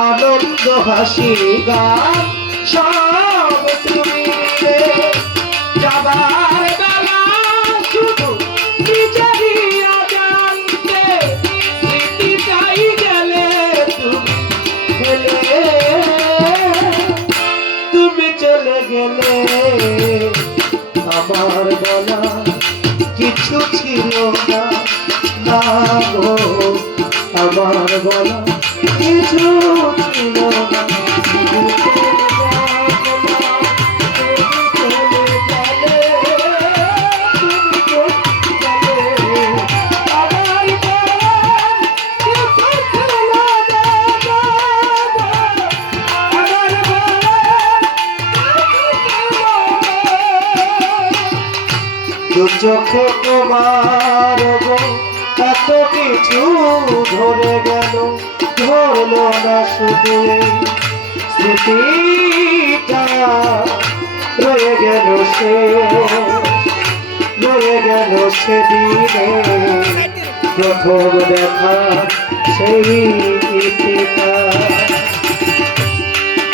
আনন্দ হাসি গান সব তুমি রে। যাবার বেলা শুধু নিজেরই অজান্তে স্মৃতিটাই গেলে তুমি গেলে, তুমি চলে গেলে। আমার বলা কিছু ছিল না, না গো আমার বলা কিছু ছিল না। দু চোখে তোমার গো এত কিছু ধরে গেল, ধরলো না শুধু স্মৃতিটা, রয়ে গেল সে, রয়ে গেল সেদিনে প্রথম দেখা সেই ইতিটা।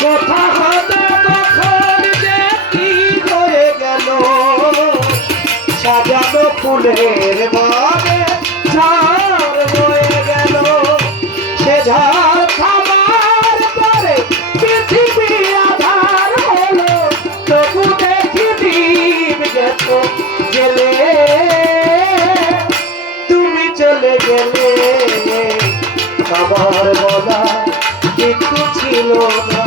কথা হতো তখন যে কি হয়ে গেল, সাজানো ফুলের বাগে ঝড় হয়ে গেল। সে ঝড় থামার পরে পৃথিবী আধার হলো, তবু দেখি দ্বীপ গেছো গেলে, তুমি চলে গেলে। আমার বলা কিছু ছিল না,